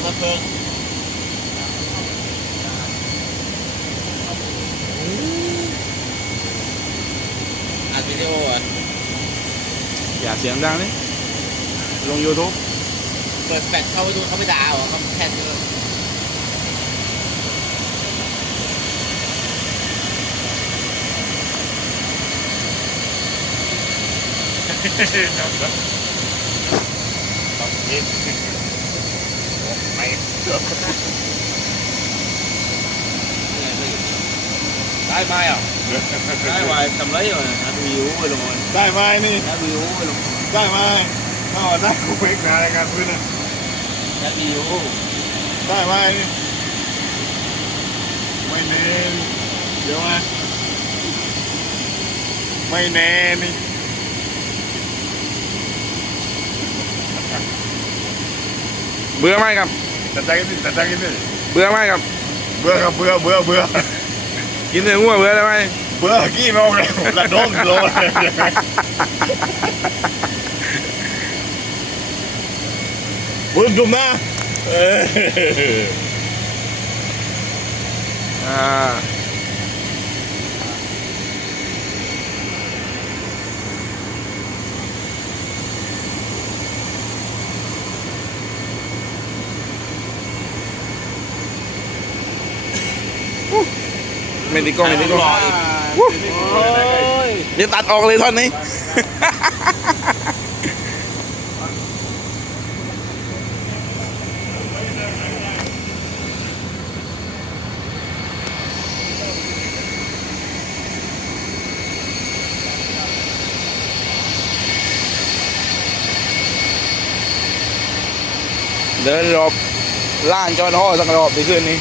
ำน้ำเพลิงอัดวิดีโออ่ะอย่าเสียงดังนี่ลง YouTube เปิดแฟลชเข้าไปดูเขาไม่ด่าหรอเขาแค่นี้ต้องคิดไปได้ไหมอ่ะได้ไหมทำไรrồi ăn viu rồi luôn ได้ไหมนี่ ăn viu rồi luôn ได้ไหมถ้าได้กูเอกนารายการพื้นนะ ăn viu ได้ไหมนี่ไม่แน่เดี๋ยวมาไม่แน่นี่เบื่อไหมครับตัดใจกันดิตัดใจกันดิเบื่อไหมครับเบื่อครับเบื่อกินเนื้องัวเบื่อได้ไหมเบื่อกี้มองเลยระดมโลเลยบุญจุ่มนะไม่ติดกล้องเดี๋ยวตัดออกเลยท่อนนี้เดินรอบล้านจอดห่อสักรอบไปขึ้นนี้